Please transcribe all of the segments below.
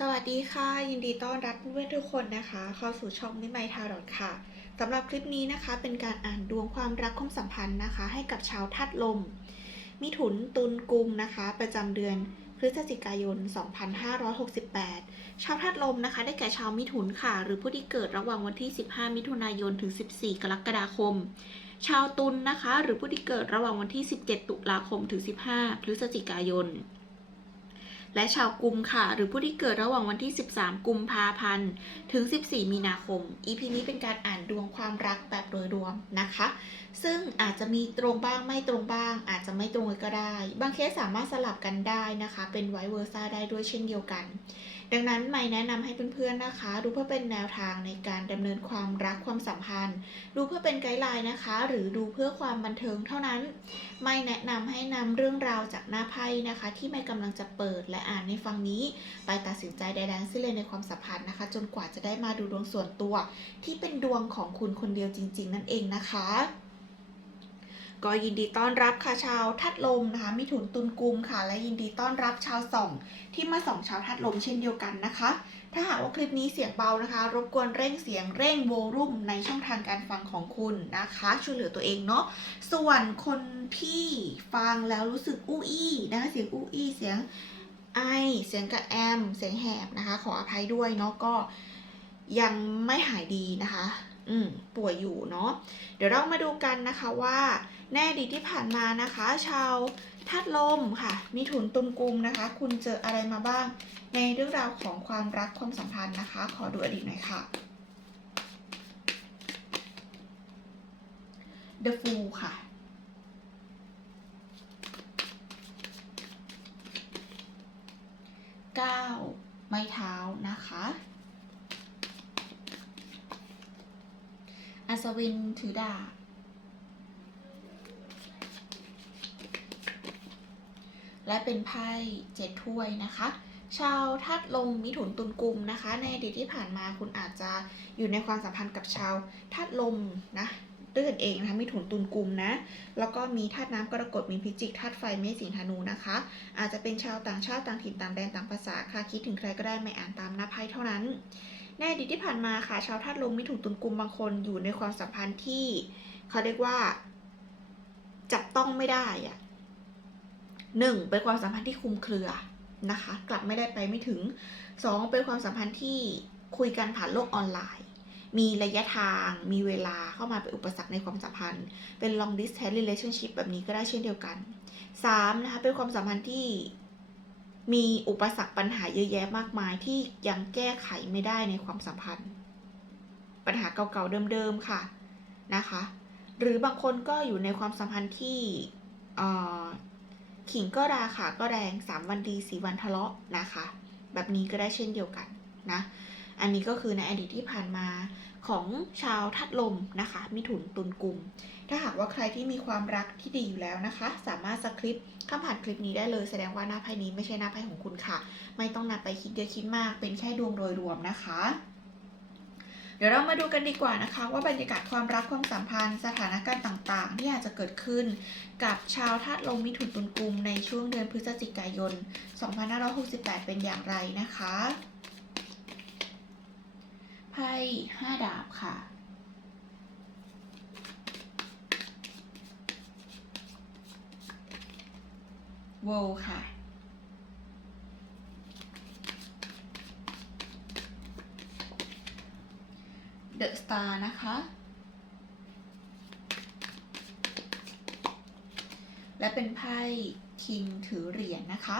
สวัสดีค่ะ ยินดีต้อนรับเพื่อนทุกคนนะคะ เข้าสู่ช่องนิมายทารอดค่ะสำหรับคลิปนี้นะคะ เป็นการอ่านดวงความรักความสัมพันธ์นะคะ ให้กับชาวธาตุลม มิถุนตุลกุมนะคะ ประจำเดือนพฤศจิกายน 2568 ชาวธาตุลมนะคะ ได้แก่ชาวมิถุนค่ะ หรือผู้ที่เกิดระหว่างวันที่ 15 มิถุนายนถึง 14 กรกฎาคม ชาวตุลนะคะ หรือผู้ที่เกิดระหว่างวันที่ 17 ตุลาคมถึง 15 พฤศจิกายน และชาวกุมค่ะ หรือผู้ที่เกิดระหว่างวันที่ 13 กุมภาพันธ์ ถึง 14 มีนาคม EP นี้เป็นการอ่านดวงความรักแบบโดยรวมนะคะ ซึ่งอาจจะมีตรงบ้างไม่ตรงบ้าง อาจจะไม่ตรงเลยก็ได้ บางเคสสามารถสลับกันได้นะคะ เป็นไวเวอร์ซ่าได้ด้วยเช่นเดียวกัน ดังนั้นไม่แนะนำให้เพื่อนๆนะคะ ดูเพื่อเป็นแนวทางในการดำเนินความรักความสัมพันธ์ ดูเพื่อเป็นไกด์ไลน์นะคะ หรือดูเพื่อความบันเทิงเท่านั้น ไม่แนะนำให้นำเรื่องราวจากหน้าไพ่นะคะ ที่ไม่กำลังจะเปิดและอ่านในฟังนี้ ไปตัดสินใจใดๆสิ้นเลยในความสัมพันธ์นะคะ จนกว่าจะได้มาดูดวงส่วนตัว ที่เป็นดวงของคุณคนเดียวจริง ๆ นั่นเองนะคะ ก็ยินดีต้อนรับค่ะชาวทัดลมนะคะมิถุนตุลกุมค่ะ และยินดีต้อนรับชาวส่อง ที่มาส่องชาวทัดลมเช่นเดียวกันนะคะ ถ้าหากว่าคลิปนี้เสียงเบานะคะ รบกวนเร่งเสียงเร่งโวลุ่มในช่องทางการฟังของคุณนะคะ ช่วยเหลือตัวเองเนาะส่วนคนที่ฟังแล้วรู้สึกอู้อี้นะคะเสียงอู้อี้เสียงไอเสียงกระแอม เสียงแหบนะคะ ขออภัยด้วยเนาะก็ยังไม่หายดีนะคะ อืมป่วยอยู่เนาะเดี๋ยวเรามาดูกันนะคะว่าแน่ดีที่ผ่านมานะคะ ชาวธาตุลมค่ะ มีถุนตุนกุมนะคะ คุณเจออะไรมาบ้าง ในเรื่องราวของความรักความสัมพันธ์นะคะ ขอดูอดีตหน่อยค่ะ The Fool ค่ะ 9 ไม้เท้านะคะ อัศวินถือดาบและเป็นไพ่เจ็ดถ้วยนะคะ ชาวธาตุลมมิถุนตุลกุมนะคะ ในอดีตที่ผ่านมาคุณอาจจะอยู่ในความสัมพันธ์กับชาวธาตุลมนะด้วยกันเองนะคะมิถุนตุลกุมนะ แล้วก็มีธาตุน้ำกรกฎมีพิจิกธาตุไฟเมษสิงหานูนะคะ อาจจะเป็นชาวต่างชาติต่างถิ่นต่างแดนต่างภาษาค่ะคิดถึงใครก็ได้ไม่อ่านตามหน้าไพ่เท่านั้น ในอดีตที่ผ่านมาค่ะ ชาวธาตุลมมิถุนตุลกุมบางคนอยู่ในความสัมพันธ์ที่เขาเรียกว่า จับต้องไม่ได้อะหนึ่งเป็นความสัมพันธ์ที่คุมเครือนะคะ กลับไม่ได้ไปไม่ถึงสองเป็นความสัมพันธ์ที่คุยกันผ่านโลกออนไลน์ มีระยะทางมีเวลาเข้ามาเป็นอุปสรรคในความสัมพันธ์ เป็น long distance relationship แบบนี้ก็ได้เช่นเดียวกัน 3. นะคะเป็นความสัมพันธ์ที่ มีอุปสรรคปัญหาเยอะแยะมากมายที่ยังแก้ไขไม่ได้ในความสัมพันธ์ ปัญหาเก่าๆเดิมๆค่ะนะคะ หรือบางคนก็อยู่ในความสัมพันธ์ที่ขิงก็ราขาก็แรง 3 วันดี 4 วันทะเลาะนะคะ แบบนี้ก็ได้เช่นเดียวกันนะ อันนี้ก็คือในอดีตที่ผ่านมาของชาวทัดลมนะคะมิถุนตุลกุมถ้าหากว่าใครที่มีความรักที่ดีอยู่แล้วนะคะ สามารถสคริปต์ข้ามผ่านคลิปนี้ได้เลย แสดงว่าหน้าไพ่นี้ไม่ใช่หน้าไพ่ของคุณค่ะ ไม่ต้องนับไปคิดเยอะคิดมาก เป็นแค่ดวงโดยรวมนะคะ เดี๋ยวเรามาดูกันดีกว่านะคะ ว่าบรรยากาศความรักความสัมพันธ์ สถานการณ์ต่างๆ ที่อาจจะเกิดขึ้นกับชาวธาตุลมมิถุนตุลกุมในช่วงเดือนพฤศจิกายน 2568 เป็นอย่างไรนะคะ ไพ่ห้าดาบค่ะ โวค่ะ เดอะสตาร์นะคะ และเป็นไพ่คิงถือเหรียญนะคะ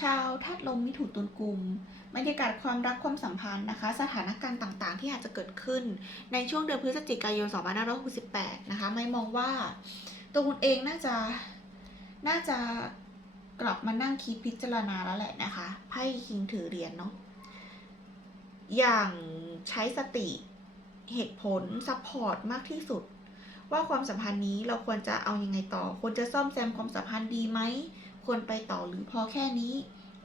ชาวธาตุลมมิถุนตุลกุมบรรยากาศความรักความสัมพันธ์นะคะ สถานการณ์ต่างๆ ที่อาจจะเกิดขึ้นในช่วงเดือนพฤศจิกายน 2568 นะคะ ไม่มองว่าตัวคุณเองน่าจะน่าจะกลับมานั่งคิดพิจารณาแล้วแหละนะคะไพ่คิงถือเหรียญเนาะอย่างใช้สติเหตุผลซัพพอร์ตมากที่สุด ว่าความสัมพันธ์นี้เราควรจะเอายังไงต่อ ควรจะซ่อมแซมความสัมพันธ์ดีไหม ควรไปต่อหรือพอแค่นี้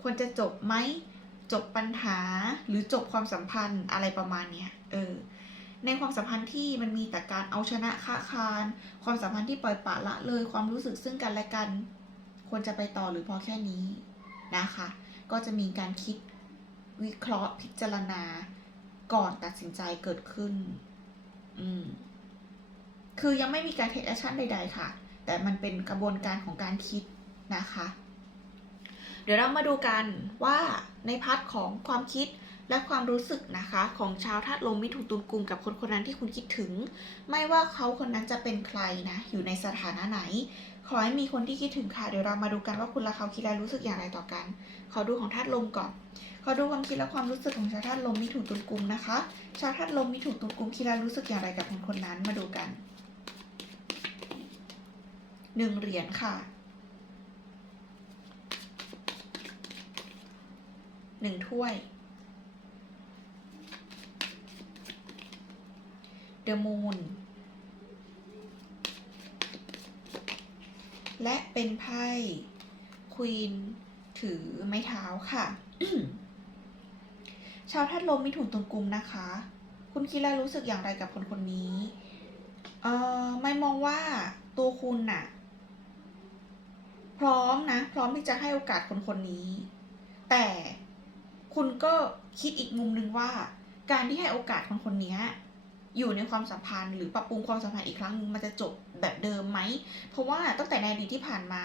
ควรจะจบไหมจบปัญหาหรือจบความสัมพันธ์อะไรประมาณเนี้ยเออในความสัมพันธ์ที่มันมีแต่การเอาชนะค้าคาน ความสัมพันธ์ที่ปล่อยปละละเลยความรู้สึกซึ่งกันและกัน ควรจะไปต่อหรือพอแค่นี้นะคะ ก็จะมีการคิดวิเคราะห์พิจารณา ก่อนตัดสินใจเกิดขึ้น อืม คือยังไม่มีการเทคแอคชั่นใด ๆ ค่ะ แต่มันเป็นกระบวนการของการคิด นะคะ เดี๋ยวเรามาดูกันว่าในพาร์ทของความคิดและความรู้สึกนะคะของชาวธาตุลมมิถุนตุลกุมกับคนคนนั้นที่คุณคิดถึง ไม่ว่าเขาคนนั้นจะเป็นใครนะ อยู่ในสถานะไหน ขอให้มีคนที่คิดถึงค่ะ เดี๋ยวเรามาดูกันว่าคุณและเขาคิดและรู้สึกอย่างไรต่อกัน ขอดูของธาตุลมก่อน ขอดูความคิดและความรู้สึกของชาวธาตุลมมิถุนตุลกุมนะคะ ชาวธาตุลมมิถุนตุลกุมคิดและรู้สึกอย่างไรกับคนคนนั้นมาดูกันหนึ่งเหรียญค่ะ หนึ่งถ้วย The Moon และเป็นไพ่ควีนถือไม้เท้าค่ะ ชาวธาตุลมมิถุนตุลกุมนะคะ คุณคิดและรู้สึกอย่างไรกับคนคนนี้เอ่อไม่มองว่าตัวคุณน่ะ พร้อมนะ พร้อมที่จะให้โอกาสคนคนนี้ แต่ คุณก็คิดอีกมุมหนึ่งว่า การที่ให้โอกาสคนคนนี้อยู่ในความสัมพันธ์หรือปรับปรุงความสัมพันธ์อีกครั้งหนึงมันจะจบแบบเดิมไหม เพราะว่าตั้งแต่ในอดีตที่ผ่านมา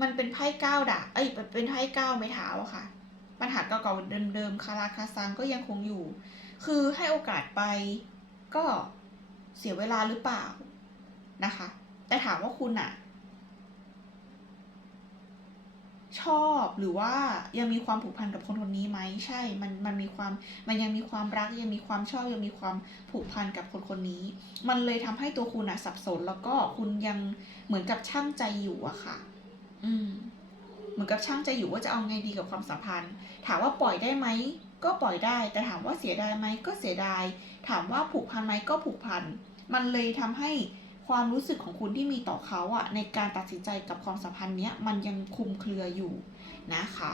มันเป็นไพ่เก้าดาบเอ้ยเป็นไพ่เก้าไม้เท้าอะค่ะ ปัญหาเก่าๆเดิมๆคาราคาซังก็ยังคงอยู่ คือให้โอกาสไปก็เสียเวลาหรือเปล่านะคะ แต่ถามว่าคุณอะ ชอบหรือว่ายังมีความผูกพันกับคนคนนี้ไหมใช่ มันมันมีความมันยังมีความรักยังมีความชอบยังมีความผูกพันกับคนคนนี้ มันเลยทำให้ตัวคุณอะสับสน แล้วก็คุณยังเหมือนกับช่างใจอยู่อะค่ะ อืม เหมือนกับช่างใจอยู่ว่าจะเอาไงดีกับความสัมพันธ์ ถามว่าปล่อยได้ไหมก็ปล่อยได้ แต่ถามว่าเสียดายไหมก็เสียดาย ถามว่าผูกพันไหมก็ผูกพัน มันเลยทำให้ ความรู้สึกของคุณที่มีต่อเขาอะในการตัดสินใจกับความสัมพันธ์เนี้ยมันยังคุมเครืออยู่นะคะ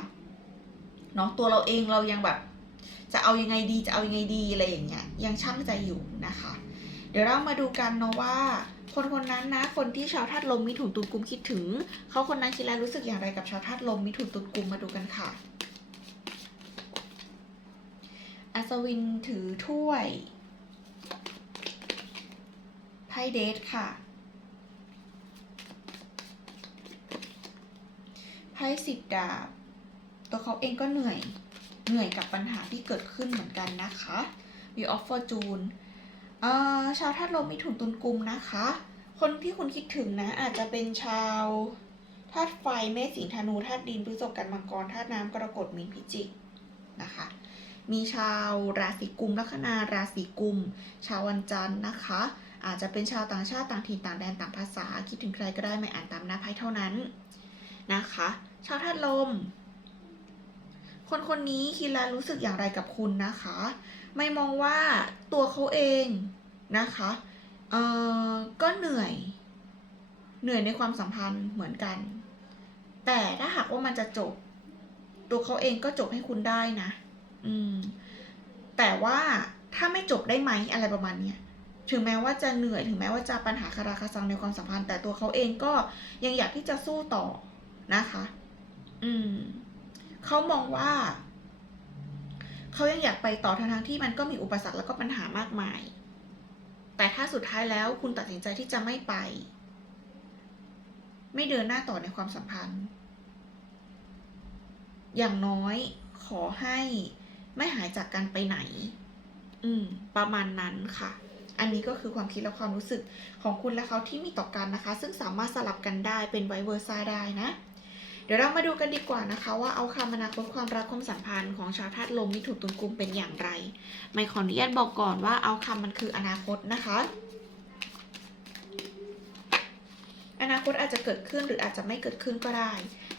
เนาะตัวเราเองเรายังแบบ จะเอายังไงดีจะเอายังไงดีอะไรอย่างเงี้ยยังช่างใจอยู่นะคะ เดี๋ยวเรามาดูกันเนาะว่า คนคนนั้นนะ คนที่ชาวธาตุลมมิถุนตุลกุมคิดถึง เขาคนนั้นคิดและรู้สึกอย่างไรกับชาวธาตุลมมิถุนตุลกุมมาดูกันค่ะอัศวินถือถ้วย ไพ่เดทค่ะ ไพ่สิบดาบ ตัวเขาเองก็เหนื่อย เหนื่อยกับปัญหาที่เกิดขึ้นเหมือนกันนะคะ View of Fortune ชาวธาตุลมมิถุนตุลกุมนะคะ คนที่คุณคิดถึงนะ อาจจะเป็นชาวธาตุไฟเมษสิงห์ธนูธาตุดินพฤษภกันมังกรธาตุน้ำกรกฎมีนพิจิกนะคะ มีชาวราศีกุมลัคนาราศีกุม ชาววันจันทร์นะคะ อาจจะเป็นชาวต่างชาติต่างถิ่นต่างแดนต่างภาษา คิดถึงใครก็ได้ไม่อ่านตามหน้าไพ่เท่านั้นนะคะ ชาวธาตุลม คนคนนี้คิดและรู้สึกอย่างไรกับคุณนะคะ ไม่มองว่าตัวเขาเองนะคะเออก็เหนื่อย เหนื่อยในความสัมพันธ์เหมือนกัน แต่ถ้าหากว่ามันจะจบ ตัวเขาเองก็จบให้คุณได้นะ อืม แต่ว่าถ้าไม่จบได้ไหมอะไรประมาณเนี้ย ถึงแม้ว่าจะเหนื่อยถึงแม้ว่าจะปัญหาคาราคาซังในความสัมพันธ์ แต่ตัวเขาเองก็ยังอยากที่จะสู้ต่อนะคะ อืมเขามองว่าเขายังอยากไปต่อทั้งที่มันก็มีอุปสรรคแล้วก็ปัญหามากมาย แต่ถ้าสุดท้ายแล้วคุณตัดสินใจที่จะไม่ไป ไม่เดินหน้าต่อในความสัมพันธ์ อย่างน้อยขอให้ไม่หายจากกันไปไหน อืม ประมาณนั้นค่ะ อันนี้ก็คือความคิดและความรู้สึกของคุณและเขาที่มีต่อกันนะคะ ซึ่งสามารถสลับกันได้เป็นไวเวอร์ซ่าได้นะ เดี๋ยวเรามาดูกันดีกว่านะคะว่าเอาคำอนาคตความรักความสัมพันธ์ของชาวธาตุลมมิถุนตุลกุมเป็นอย่างไร ไม่ขออนุญาตบอกก่อนว่าเอาคำมันคืออนาคตนะคะ อนาคตอาจจะเกิดขึ้นหรืออาจจะไม่เกิดขึ้นก็ได้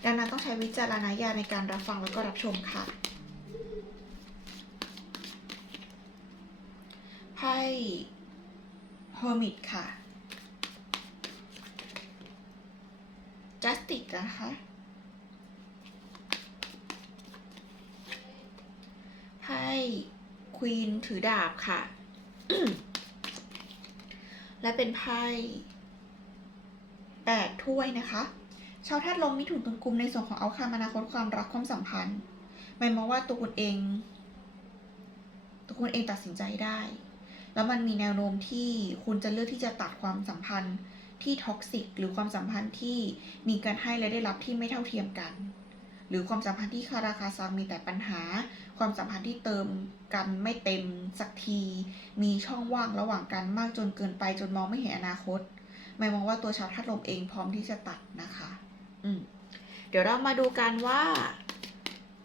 ดังนั้นต้องใช้วิจารณญาณในการรับฟังแล้วก็รับชมค่ะไพ่ Hermit ค่ะ Justice นะคะไพ่ Queen ถือดาบค่ะ และเป็นไพ่แปดถ้วยนะคะ ชาวธาตุลมมิถุนตุลกุมในส่วนของเอาคำอนาคตความรักความสัมพันธ์ไม่มองว่าตัวคุณเอง ตัวคุณเองตัดสินใจได้ แล้วมันมีแนวโน้มที่คุณจะเลือกที่จะตัดความสัมพันธ์ที่ท็อกซิกหรือความสัมพันธ์ที่มีการให้และได้รับที่ไม่เท่าเทียมกัน หรือความสัมพันธ์ที่คาราคาซังมีแต่ปัญหา ความสัมพันธ์ที่เติมกันไม่เต็มสักที มีช่องว่างระหว่างกันมากจนเกินไปจนมองไม่เห็นอนาคตไม่มองว่าตัวชาวธาตุลมเองพร้อมที่จะตัดนะคะ อืมเดี๋ยวเรามาดูกันว่า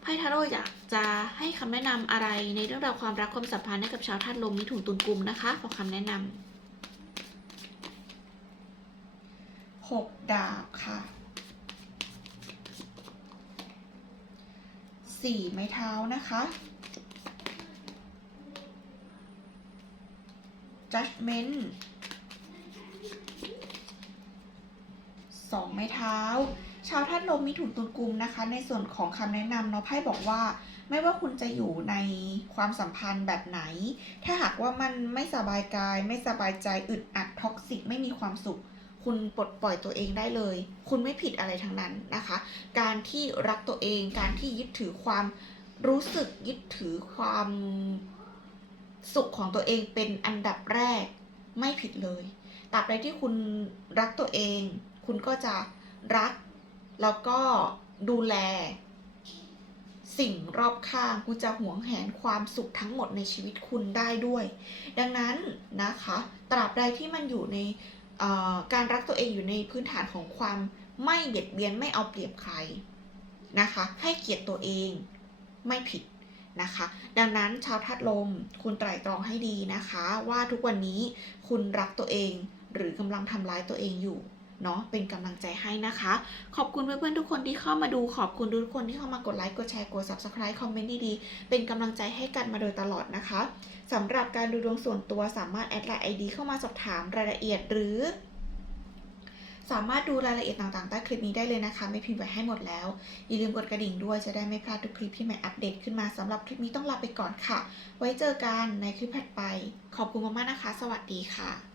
พ่ทาโร่อยากจะให้คำแนะนำอะไรในเรื่องราวความรักความสัมพันธ์ให้กับชาวธาตุลมมิถุนตุลกุมนะคะขอคำแนะนำหกดาบค่ะสี่ไม้เท้านะคะ judgment สองไม้เท้า ชาวธาตุลมมิถุนตุลกุมนะคะ ในส่วนของคำแนะนำเนาะไพ่บอกว่า ไม่ว่าคุณจะอยู่ในความสัมพันธ์แบบไหน ถ้าหากว่ามันไม่สบายกาย ไม่สบายใจอึดอัดท็อกซิกไม่มีความสุข คุณปลดปล่อยตัวเองได้เลย คุณไม่ผิดอะไรทั้งนั้นนะคะ การที่รักตัวเอง การที่ยึดถือความรู้สึกยึดถือความสุขของตัวเองเป็นอันดับแรกไม่ผิดเลยตราบใดที่คุณรักตัวเอง คุณก็จะรัก แล้วก็ดูแล สิ่งรอบข้างคุณจะหวงแหนความสุขทั้งหมดในชีวิตคุณได้ด้วย ดังนั้นนะคะ ตราบใดที่มันอยู่ในการรักตัวเองอยู่ในพื้นฐานของความไม่เบียดเบียนไม่เอาเปรียบใครนะคะ ให้เกียรติตัวเองไม่ผิดนะคะ ดังนั้นชาวธาตุลมคุณไตร่ตรองให้ดีนะคะ ว่าทุกวันนี้คุณรักตัวเองหรือกำลังทำร้ายตัวเองอยู่ เนาะเป็นกำลังใจให้นะคะ ขอบคุณเพื่อนๆทุกคนที่เข้ามาดูขอบคุณทุกคนที่เข้ามากดไลค์กดแชร์กด subscribe คอมเมนต์ดีๆเป็นกำลังใจให้กันมาโดยตลอดนะคะสำหรับการดูดวงส่วนตัวสามารถแอดไลน์ ID เข้ามาสอบถามรายละเอียดหรือสามารถดูรายละเอียดต่างๆใต้คลิปนี้ได้เลยนะคะ ไม่พิมพ์ไว้ให้หมดแล้ว อย่าลืมกดกระดิ่งด้วยจะได้ไม่พลาดทุกคลิปที่ใหม่อัปเดตขึ้นมาสำหรับคลิปนี้ต้องลาไปก่อนค่ะ ไว้เจอกันในคลิปถัดไป ขอบคุณมากๆนะคะ สวัสดีค่ะ